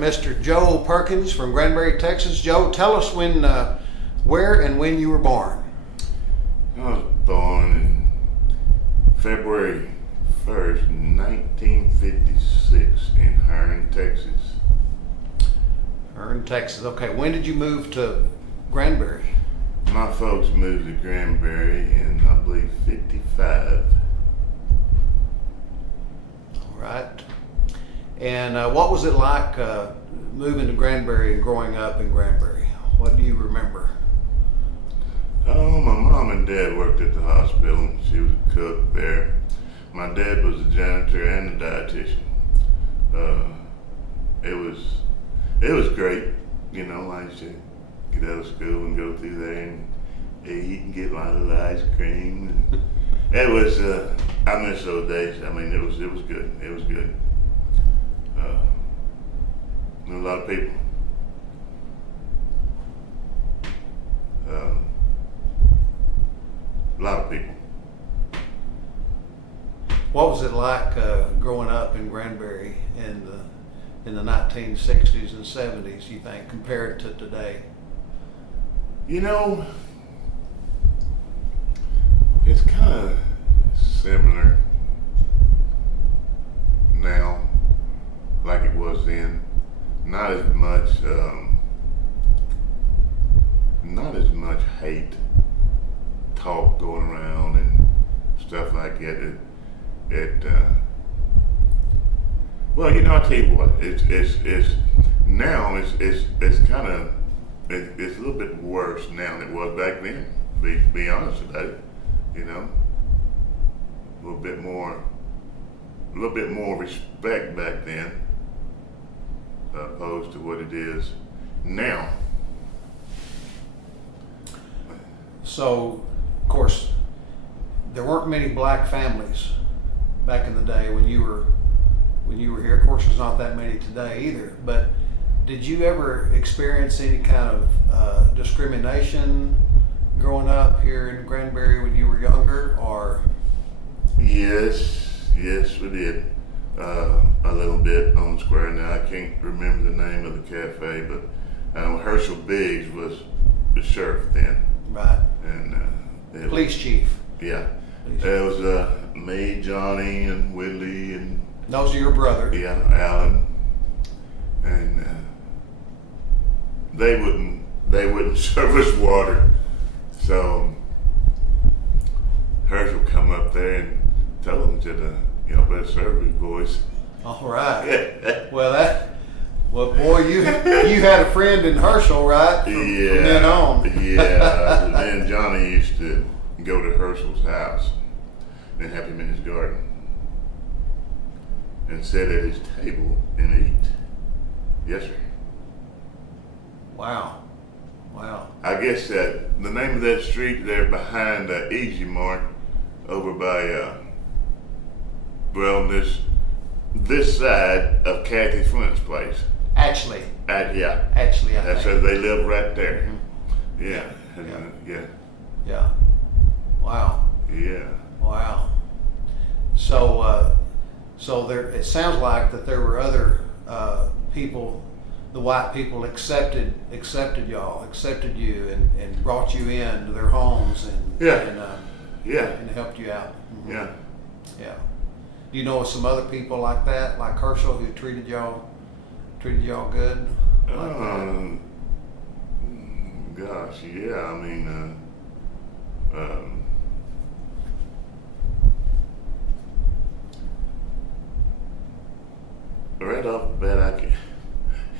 Mr. Joe Perkins from Granbury, Texas. Joe, tell us where and when you were born. I was born in February 1st, 1956 in Hearn, Texas. Hearn, Texas. Okay, when did you move to Granbury? My folks moved to Granbury in, I believe, 55. All right. And what was it like moving to Granbury and growing up in Granbury? What do you remember? Oh, my mom and dad worked at the hospital. She was a cook there. My dad was a janitor and a dietitian. It was great. You know, I used to get out of school and go through there and eat and get my little ice cream. And it was, I miss those days. I mean, it was good. It was good. Knew a lot of people. A lot of people. What was it like growing up in Granbury in the 1960s and 70s, you think, compared to today? You know, it's kind of similar now, like it was then. Not as much hate talk going around and stuff like that. Well, you know, I tell you what, it's now it's kind of it's a little bit worse now than it was back then. Be honest about it, you know, a little bit more respect back then, opposed to what it is now. So, of course, there weren't many black families back in the day when you were here. Of course, there's not that many today either. But did you ever experience any kind of discrimination growing up here in Granbury when you were younger, or? Yes, we did. A little bit on the square. Now I can't remember the name of the cafe, but Herschel Biggs was the sheriff then. Right. And police chief. Yeah. It was me, Johnny, and Whitley, and those are your brothers. yeah, Alan. And they wouldn't serve us water, so Herschel come up there and tell them to better serve these boys. All right. Well, boy, you had a friend in Herschel, right? From then on. Yeah. And then Johnny used to go to Herschel's house and help him in his garden and sit at his table and eat. Yes, sir. Wow. I guess that the name of that street there behind Easy Mart over by this side of Kathy Flint's place. Actually. Yeah. Actually, I That's think. they live right there. Mm-hmm. Yeah. Yeah. Wow. Yeah. Wow. So there. It sounds like that there were other people. The white people accepted you, and brought you into their homes and and helped you out. Mm-hmm. Yeah. Yeah. Do you know of some other people like that, like Herschel, who treated y'all good? Gosh, yeah. I mean, right off the bat,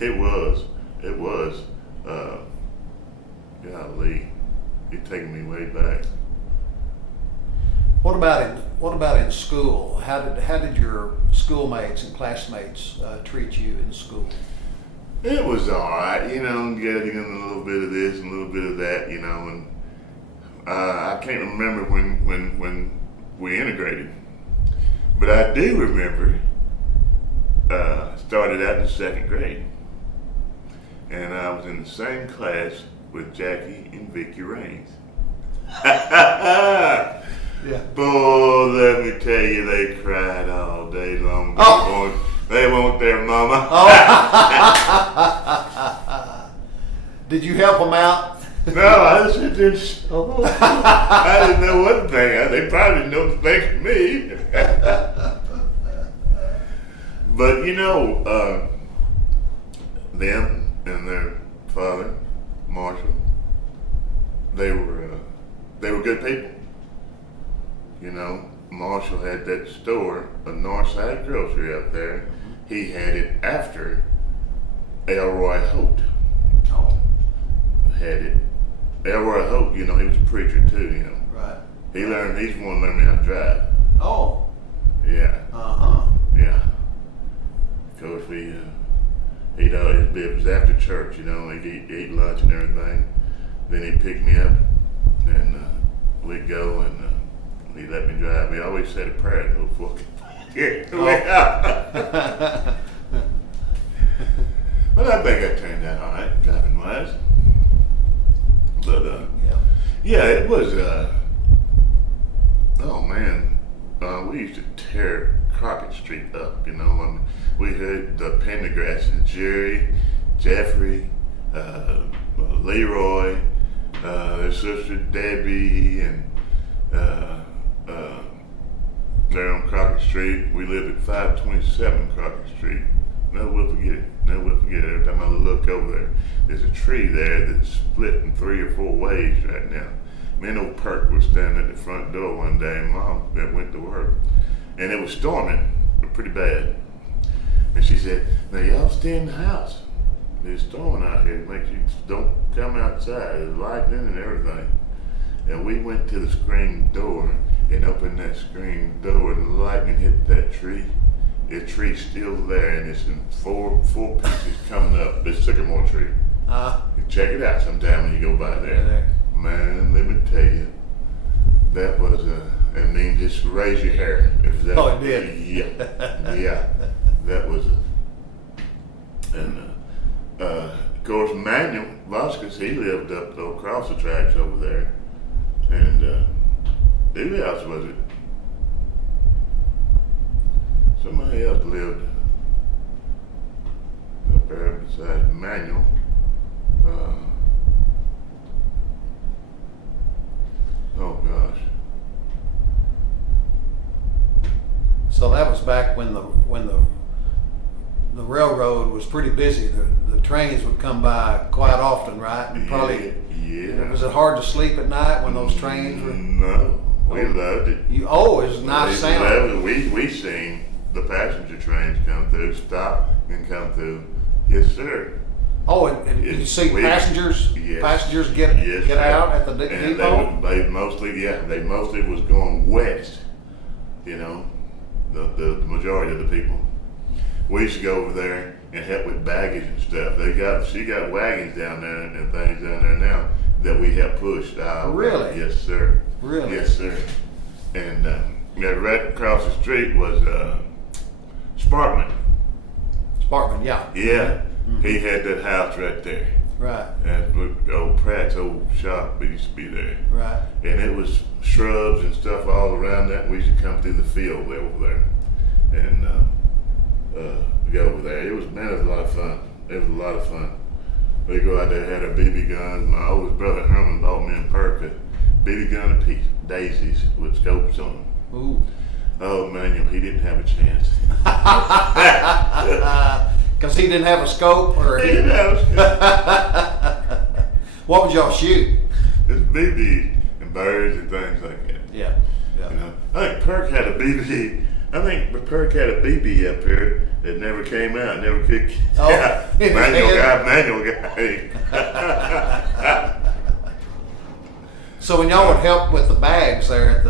it was. Golly, you're taking me way back. What about in school? How did your schoolmates and classmates treat you in school? It was all right, getting a little bit of this and a little bit of that, and I can't remember when we integrated, but I do remember started out in the second grade, and I was in the same class with Jackie and Vicky Raines. Yeah. Boy, let me tell you, they cried all day long. They won't there, Mama. Oh. Did you help them out? No, I just didn't. I didn't know what to think. They probably didn't know what to think of me. But you know, them and their father, Marshall, they were good people. You know, Marshall had that store, a Northside grocery up there. He had it after Elroy Holt Oh, had it. Elroy Holt, you know, he was a preacher too, you know. right. He's the one that learned me how to drive. Oh, Yeah, yeah. Of course, he'd always be, it was after church, you know, he'd eat lunch and everything. Then he'd pick me up and we'd go and he'd let me drive. We always said a prayer though before get way out. But I think I turned out all right, driving wise. But yeah, it was. Oh man, we used to tear Crockett Street up. You know, we had the Pendergrasses, Jerry, Jeffrey, Leroy, their sister Debbie, and there on Crockett Street. We lived at 527 Crockett Street. Never will forget it. Never will forget it. Every time I look over there, there's a tree there that's split in 3 or 4 ways right now. Me and old Perk was standing at the front door one day, and Mom went to work, and it was storming pretty bad. And she said, "Now y'all stay in the house. It's storming out here. Make you don't come outside. There's lightning and everything." And we went to the screen door and opened that screen door, and the lightning hit that tree. The tree's still there, and it's in four pieces coming up. This sycamore tree. You check it out sometime when you go by there. Man, let me tell you, that was I mean, just raise your hair. If that, Oh, it did. Yeah, that was and of course, Manuel Vasquez, he lived up across the tracks over there, and who else was it? Somebody else lived up there besides Manuel. Oh gosh. so that was back when the railroad was pretty busy. The trains would come by quite often, right? And probably. Yeah. Was it hard to sleep at night when those trains were? No, we loved it. It was nice sound. We seen the passenger trains come through, stop and come through. Yes, sir. Oh, and you see passengers get out at the depot? They mostly was going west, you know, the majority of the people. We used to go over there and help with baggage and stuff. She got wagons down there and things down there now that we have pushed out. Really? Yes, sir. Really? Yes, sir. And right across the street was Sparkman. Sparkman, yeah. Yeah. Mm-hmm. He had that house right there. Right. And old Pratt's old shop used to be there. Right. And it was shrubs and stuff all around that. We used to come through the field over there and go over there. It was a lot of fun. It was a lot of fun. We go out there, had our BB guns. My oldest brother Herman bought me and Perk a BB gun apiece, daisies with scopes on them. Ooh. Oh man, he didn't have a chance. Because he didn't have a scope, or He didn't have a scope. What would y'all shoot? It's BB and birds and things like that. Yeah. You know, I think Perk had a BB. I think Perk had a BB up here that never came out, never could. Oh, Yeah, manual guy. So when y'all would help with the bags there at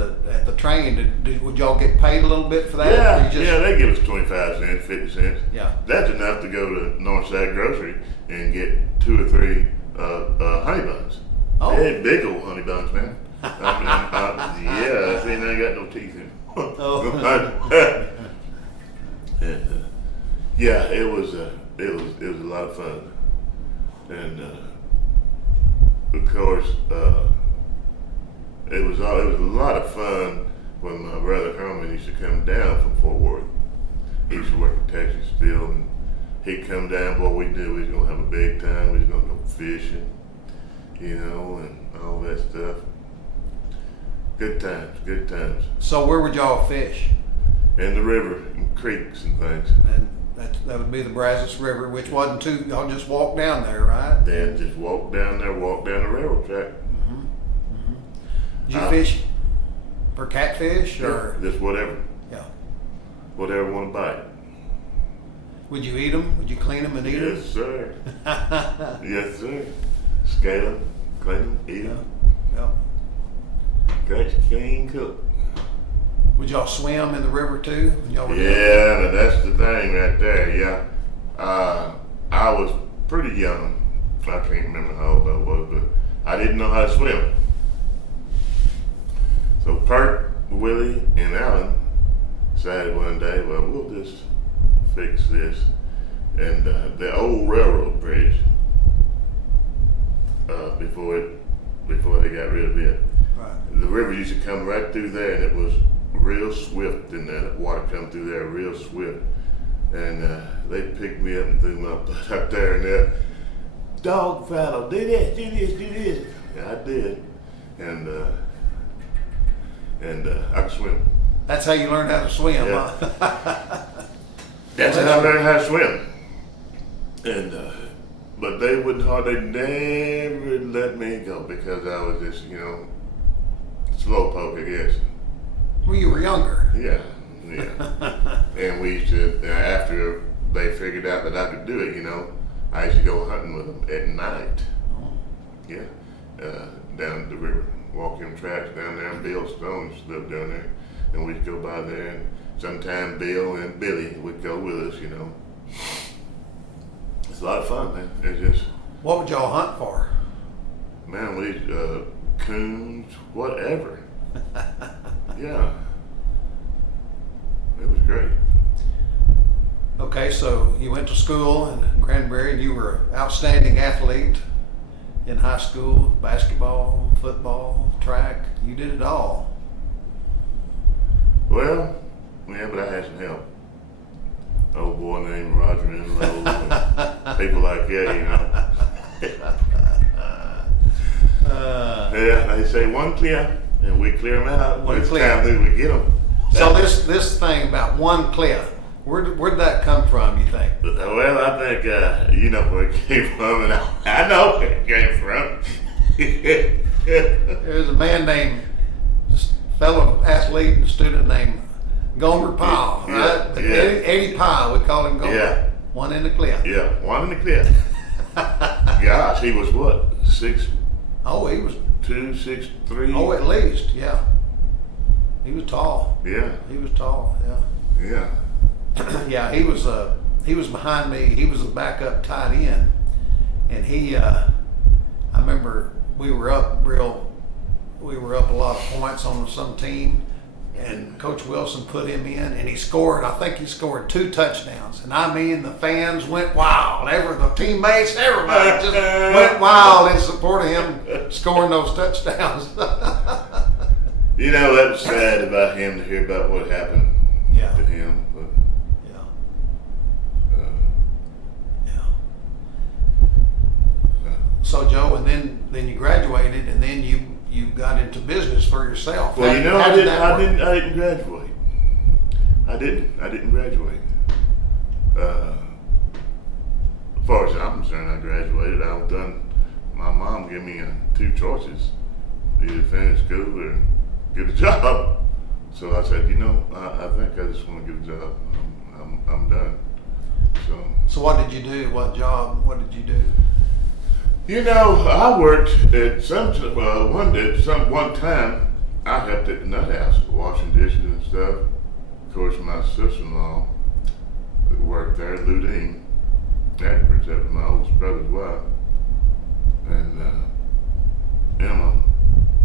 the train, would y'all get paid a little bit for that? Yeah, they give us 25 cents, 50 cents. Yeah. That's enough to go to Northside Grocery and get 2 or 3 honey buns. Oh. They had big old honey buns, man. Yeah, see, they ain't got no teeth in them. Oh. And, yeah, it was a lot of fun, and of course it was a lot of fun when my brother Herman used to come down from Fort Worth. he used to work in Texas still, and he'd come down. Boy, we knew we was gonna have a big time. We was gonna go fishing, you know, and all that stuff. Good times, good times. So where would y'all fish? In the river, and creeks and things. And that would be the Brazos River, which wasn't too. Y'all just walked down there, right? Then just walk down there, walk down the railroad track. Did you fish for catfish or just whatever, yeah? whatever want to bite. Would you eat them? Would you clean them and eat them? Yes, sir. Yes, sir. Scale them, clean them, eat them. Yeah. Catch, clean, cook. Would y'all swim in the river too? When y'all were young? Yeah, now that's the thing right there. Yeah, I was pretty young. I can't remember how old I was, but I didn't know how to swim. So Perk, Willie, and Alan decided one day, well, we'll just fix this. And the old railroad bridge, before they got rid of it, Right. the river used to come right through there, and it was real swift in there. The water come through there real swift. And they picked me up and threw my butt up there, and they're, dog fellow, do this, do this, do this. Yeah, I did. And I could swim. That's how you learned how to swim, Yeah. huh? That's how I learned how to swim. And but they wouldn't hardly never let me go because I was just, you know, slowpoke, I guess. Well, you were younger. Yeah, yeah. And we used to, after they figured out that I could do it, you know, I used to go hunting with them at night. Yeah, down the river, walking tracks down there, and Bill Stone used to live down there. And we'd go by there, and sometime Bill and Billy would go with us, you know. It's a lot of fun, man. It's just, What would y'all hunt for? man, we, coons, whatever. Yeah. It was great. Okay, so you went to school in Granbury and you were an outstanding athlete in high school, basketball, football, track. You did it all. Well, yeah, but I had some help. Old boy named Roger Enlow and people like that, you know. Yeah, they say one clear, and we clear them out. One It's clear. time that we get them. So this thing about one cliff, where'd that come from, you think? Well, I think you know where it came from, and I know where it came from. There's a man named, fellow athlete and student named Gomer Powell, Yeah, right? yeah. Eddie Powell, we call him Gomer. Yeah. One in the cliff. Yeah, one in the clear. Gosh, he was what, 6'2", Oh, he was, 6'3"? oh, at least, yeah. He was tall. Yeah, He was tall, yeah. yeah. Yeah, he was behind me. He was a backup tight end, and I remember we were up a lot of points on some team, and Coach Wilson put him in, and he scored. I think he scored 2 touchdowns, and I mean the fans went wild. The teammates, everybody just went wild in support of him scoring those touchdowns. You know, that was sad about him to hear about what happened Yeah. to him, but Yeah. Yeah. So Joe, and then you graduated, and then you got into business for yourself. well, you know, How I did that work? didn't graduate. I didn't graduate. As far as I'm concerned, I graduated. I was done. My mom gave me 2 choices: either finish school or get a job. So I said, you know, I think I just want to get a job. I'm done. So what did you do? What job? What did you do? You know, I worked at one time. I helped at the nut house, washing dishes and stuff. Of course, my sister-in-law worked there, Ludine. That was my oldest brother's wife, and Emma,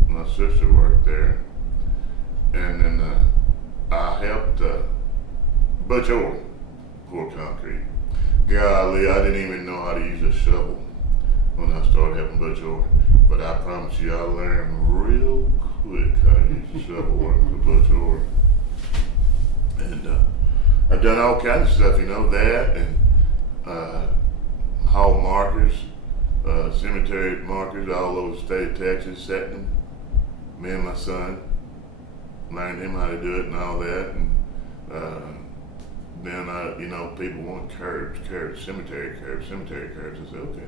my sister, worked there. And then I helped Butch Orr pour concrete. Golly, I didn't even know how to use a shovel when I started helping Butch Orr. But I promise you, I learned real quick how to use a shovel working for Butch Orr. And I done all kinds of stuff, that and hall markers, cemetery markers all over the state of Texas, setting them. Me and my son learned him how to do it and all that. And then people want curbs, cemetery curbs. I said, okay.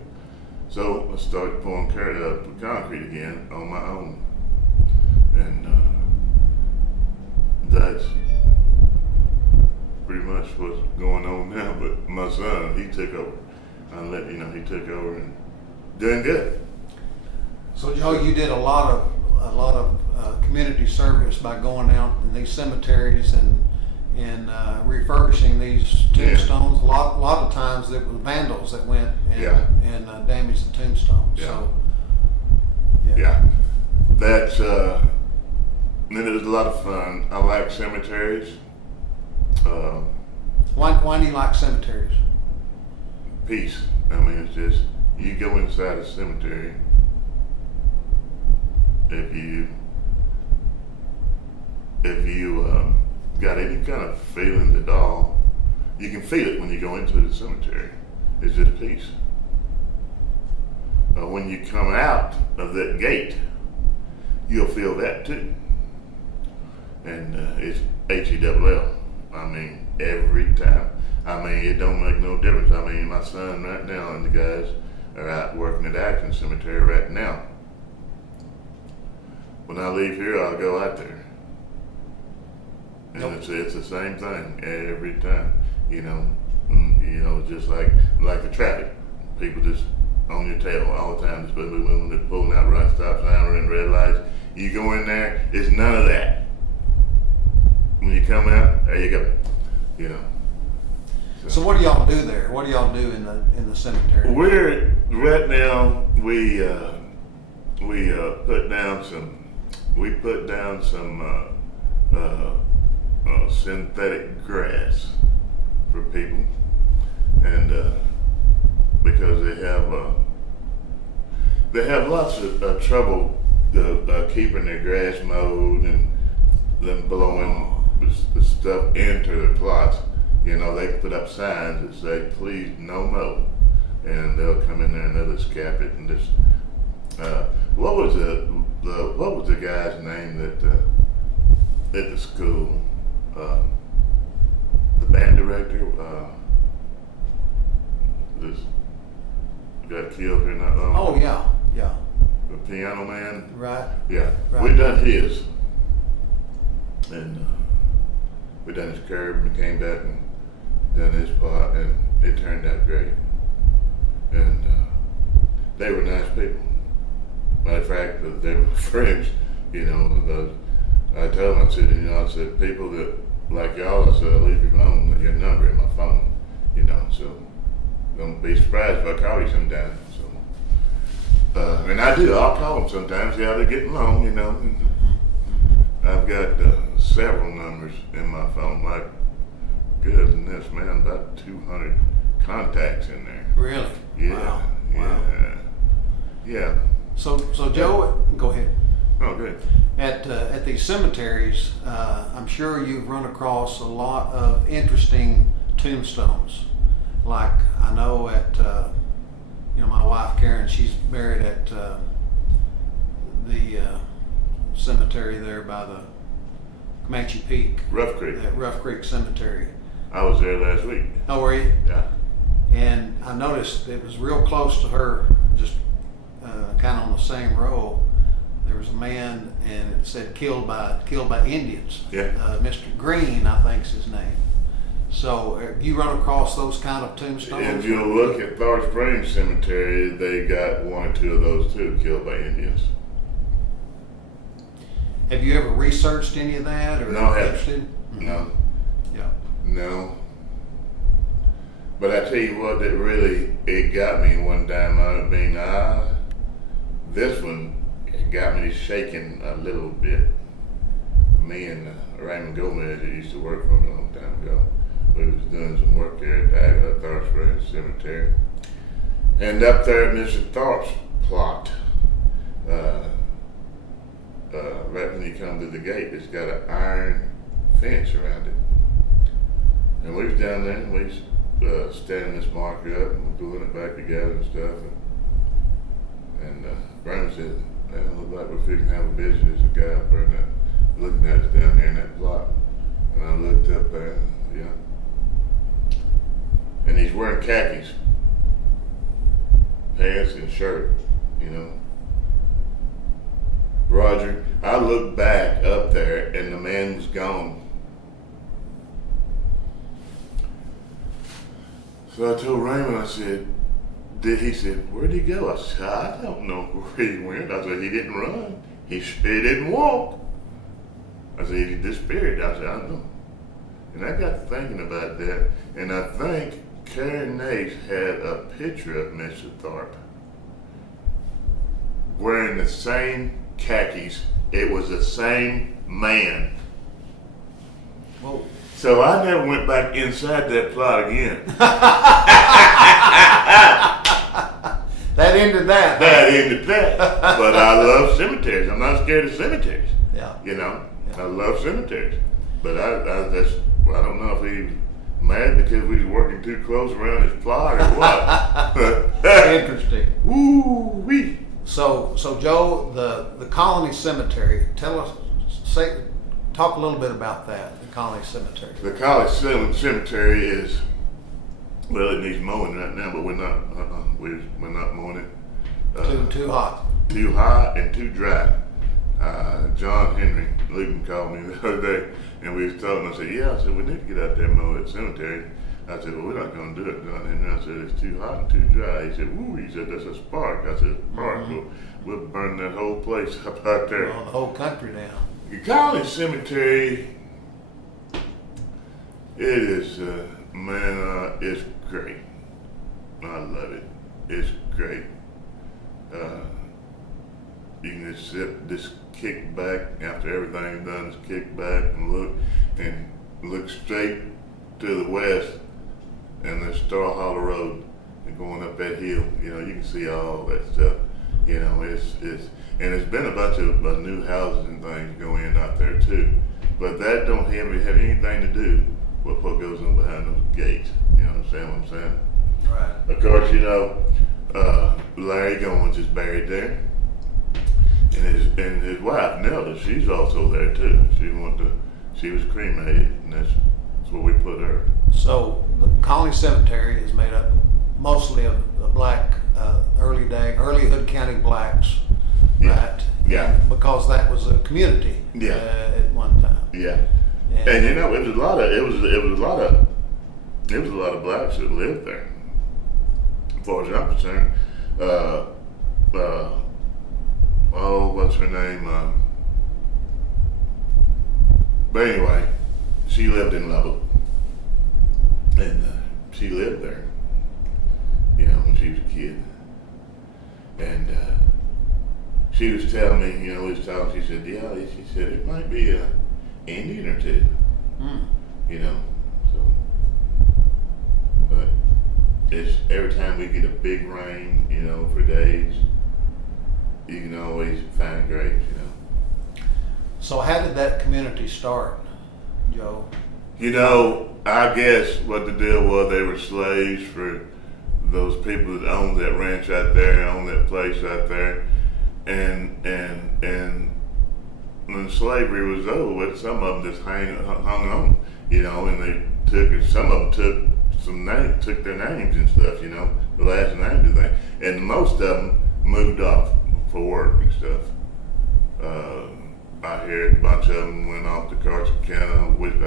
So I started pouring concrete again on my own. And that's pretty much what's going on now. But my son, he took over. He took over and doing good. So Joe, you did a lot of community service by going out in these cemeteries and refurbishing these tombstones. Yeah. A lot of times it was vandals that went and damaged the tombstones. Yeah. So yeah, that's and it was a lot of fun. I like cemeteries. Why do you like cemeteries? Peace. I mean, it's just you go inside a cemetery. If you got any kind of feelings at all, you can feel it when you go into the cemetery. It's just peace. When you come out of that gate, you'll feel that too. And it's H-E-double-L. I mean, every time. I mean, it don't make no difference. I mean, my son right now and the guys are out working at Action Cemetery right now. When I leave here, I'll go out there. And it's the same thing every time. Just like the traffic. People just on your tail all the time, especially when they're pulling out right stop sign or in red lights. You go in there, it's none of that. When you come out, there you go. So what do y'all do there? What do y'all do in the cemetery? We're right now we put down some synthetic grass for people, and because they have lots of trouble keeping their grass mowed and them blowing the stuff into the plots. They put up signs that say, please no mow. And they'll come in there and they'll just cap it and just, what was the guy's name that, at the school, the band director, this got killed here not long. Oh yeah. The piano man. Right. Yeah. Right. We done his. And we done his curb and came back and done his part, and it turned out great. And they were nice people. Matter of fact, they were friends. I told them, I said, people that like y'all, I said, I'll leave your number in my phone. So don't be surprised if I call you sometime. So, and I do. I'll call them sometimes. See how they're getting along. I've got several numbers in my phone. My goodness, man, about 200 contacts in there. Really? Yeah. Wow. Yeah. So Joe, go ahead. Oh, good. At these cemeteries, I'm sure you've run across a lot of interesting tombstones. Like I know at my wife Karen, she's buried at the cemetery there by the Comanche Peak. Rough Creek. That Rough Creek Cemetery. I was there last week. Oh, were you? Yeah. And I noticed it was real close to her, just kind of on the same row. There was a man, and it said killed by Indians. Yeah. Mr. Green, I think's his name. So you run across those kind of tombstones? If you look at Thor Springs Cemetery, they got one or two of those too, killed by Indians. Have you ever researched any of that, or No, I haven't. interested? No. Yeah. No. But I tell you what, it got me one time. This one got me shaking a little bit. Me and Raymond Gomez, who used to work for me a long time ago, we was doing some work there at Thor Springs Cemetery. And up there at Mr. Thorpe's plot, right when you come to the gate, it's got an iron fence around it. And we was down there, and we was standing this marker up, and we're gluing it back together and stuff. And Brandon said, "Man, it look like we're fixing to have a visit." There's a guy up there and looking at us down there in that plot. And I looked up there, and, yeah. And he's wearing khakis, pants and shirt, you know. Roger, I looked back up there, and the man was gone. So I told Raymond, I said, he said, "Where'd he go?" I said, "I don't know where he went." I said, "He didn't run. He didn't walk." I said, "He disappeared." I said, "I know." And I got to thinking about that, and I think Karen Nace had a picture of Mr. Tharp wearing the same khakis. It was the same man. Whoa. So I never went back inside that plot again. That ended that. That ended that. But I love cemeteries. I'm not scared of cemeteries. Yeah. You know, Yeah. I love cemeteries. But I don't know if he was mad because we was working too close around his plot or what. Interesting. Ooh wee. So Joe, the Colony Cemetery. Talk a little bit about that. The Colony Cemetery. The College Cemetery is, well, it needs mowing right now, but we're not mowing it. Too hot. Too hot and too dry. John Henry Luton called me the other day, and we was talking. I said, "Yeah," I said, "we need to get out there and mow that cemetery." I said, "Well, we're not going to do it, John Henry." I said, "It's too hot and too dry." He said, "Woo," he said, "that's a spark." I said, "Spark, we'll burn that whole place up out there." Well, the whole country down. The College Cemetery, it is, it's great. I love it. It's great. You can just kick back after everything's done, just kick back and look straight to the west, and there's Star Hollow Road, and going up that hill, you know, you can see all that stuff. You know, and it's been a bunch of new houses and things going in out there too, but that don't have anything to do with what goes on behind those gates. You know what I'm saying? Right. Of course, you know, Larry Goins is buried there, and his wife Nelda, she's also there too. She was cremated, and that's where we put her. So the Colony Cemetery is made up mostly of black, early Hood County blacks, Yeah. right? Yeah. And because that was a community. Yeah. At one time. Yeah. And you know, it was a lot of blacks that lived there. As far as I'm concerned, what's her name? But anyway, she lived in Lubbock, and she lived there. You know, when she was a kid, and she was telling me, you know, we was talking. She said, "Yeah," she said, "it might be a Indian or two." You know, so, but it's every time we get a big rain, you know, for days, you can always find graves, you know. So how did that community start, Joe? You know, I guess what the deal was, they were slaves for those people that owned that ranch out there, owned that place out there, and when slavery was over with, some of them just hung on, you know, and some of them took their names and stuff, you know, the last name and thing, and most of them moved off for work and stuff. I hear a bunch of them went off to Corsicana with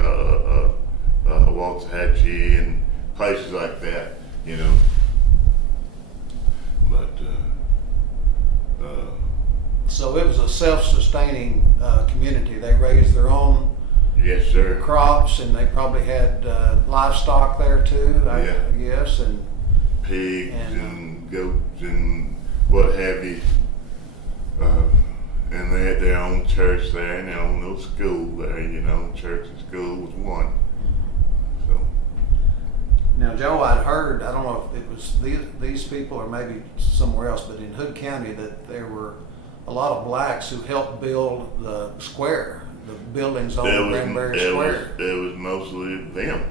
Waxahachie and places like that, you know. But So it was a self-sustaining community. They raised their own yes, sir. crops, and they probably had livestock there too, I guess, and Pigs and goats and what have you. And they had their own church there, and their own little school there, you know. Church and school was one. So. Now, Joe, I'd heard, I don't know if it was these people or maybe somewhere else, but in Hood County that there were a lot of blacks who helped build the square, the buildings on Granbury Square. It was mostly them.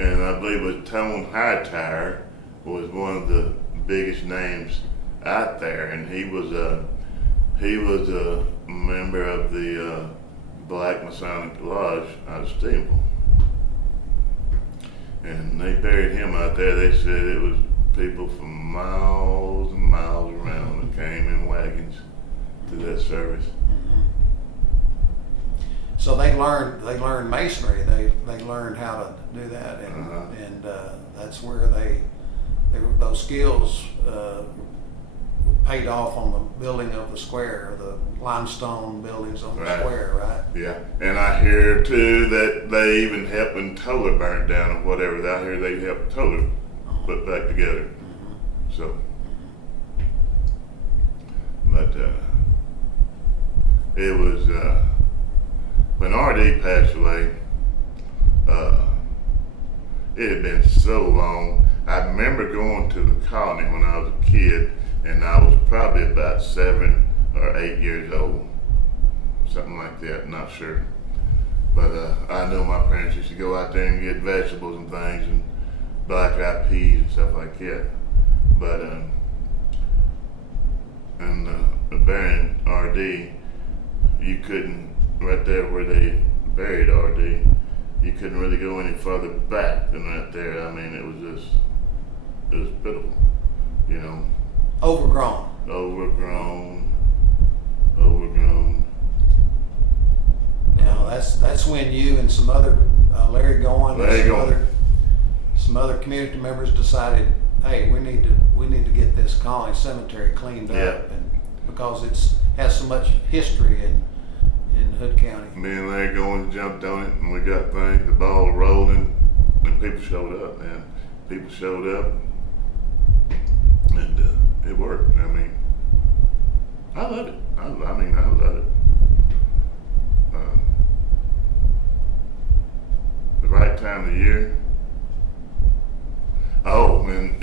and I believe it was Tone Hightower was one of the biggest names out there, and he was a member of the Black Masonic Lodge out of Stevenville. And they buried him out there. They said it was people from miles and miles around that came in wagons to that service. So they learned masonry. They learned how to do that, and that's where those skills paid off on the building of the square, the limestone buildings on the square, right? Yeah, and I hear too that they even helped when Toller burnt down or whatever. I hear they helped Toller put back together. So, but it was when RD passed away. It had been so long. I remember going to the colony when I was a kid, and I was probably about 7 or 8 years old, something like that. Not sure, but I know my parents used to go out there and get vegetables and things, and black-eyed peas and stuff like that. But and burying RD, you couldn't, right there where they buried RD, you couldn't really go any further back than right there. I mean, it was pitiful, you know. Overgrown. Now that's when you and some other Larry Goin and some other community members decided, hey, we need to get this colony cemetery cleaned up, and because it has so much history in Hood County. Me and Larry Goins jumped on it, and we got the ball rolling, and people showed up, man. People showed up, and it worked. I mean, I love it. I love it. The right time of year. Oh, and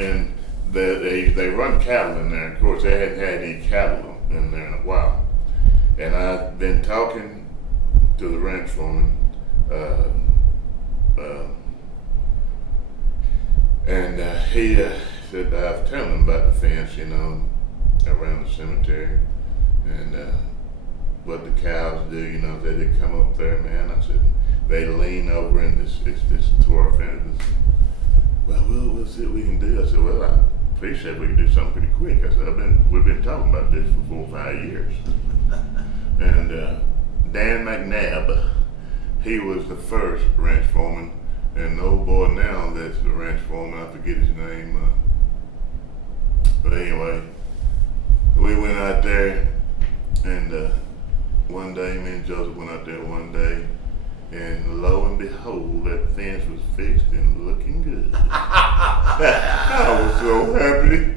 they run cattle in there. Of course, they hadn't had any cattle in there in a while. And I've been talking to the ranch foreman, and he said I was telling him about the fence, you know, around the cemetery, and what the cows do, you know, they come up there, man. I said they lean over and this tore fence. Well, we'll see what we can do. I said, well, I appreciate we can do something pretty quick. I said, we've been talking about this for 4 or 5 years. And Dan McNabb, he was the first ranch foreman, and the old boy now that's the ranch foreman, I forget his name. But anyway, we went out there, and one day, me and Joseph went out there one day, and lo and behold, that fence was fixed and looking good. I was so happy.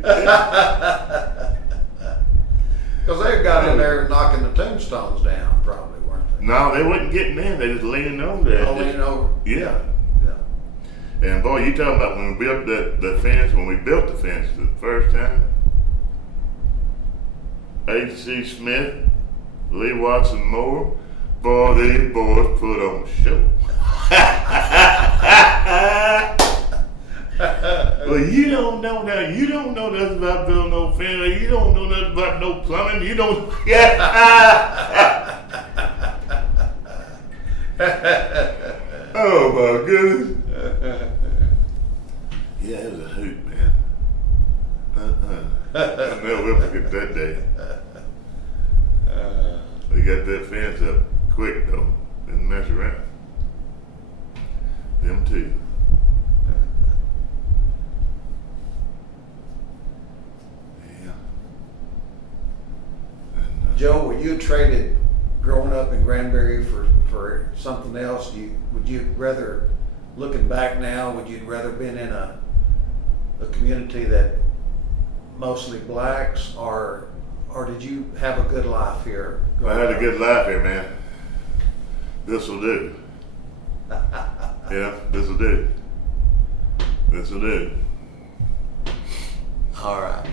Because they got in there knocking the tombstones down, probably, weren't they? No, they wasn't getting in. They just leaning over there. Oh, leaning over? Yeah. And boy, you talking about when we built the fence, when we built the fence the first time, H.C. Smith, Lee Watson Moore, boy, these boys put on a show. Well, you don't know that. You don't know nothing about building no fence. You don't know nothing about no plumbing. You don't. Oh my goodness. Yeah, it was a hoot, man. I'll never forget that day. They got that fence up quick though. Didn't mess around. Them too. Yeah. And, Joe, were you traded growing up in Granbury for something else? Would you rather, looking back now, would you rather been in a community that mostly blacks, or did you have a good life here? I had a good life here, man. This'll do. Yeah, this'll do. This'll do. All right.